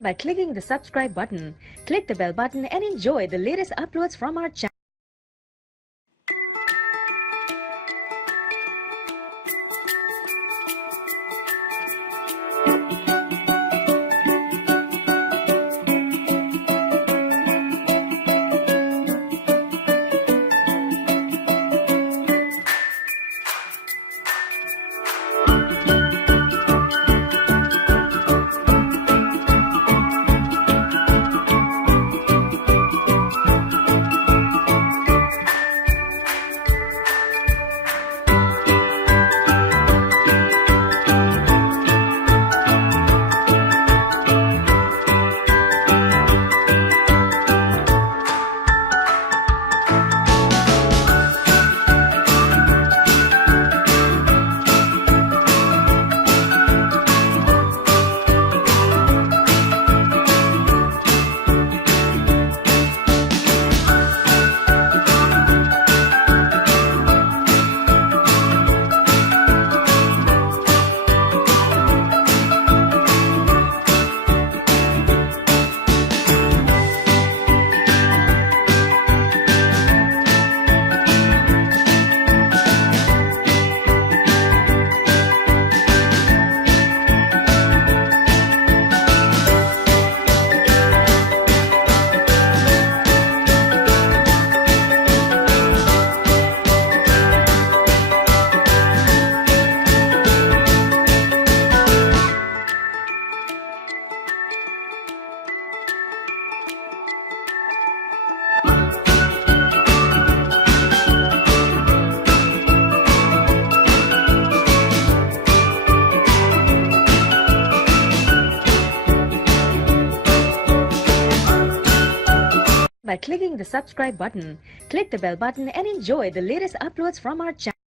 By clicking the subscribe button, click the bell button and enjoy the latest uploads from our channel. By clicking the subscribe button, click the bell button and enjoy the latest uploads from our channel.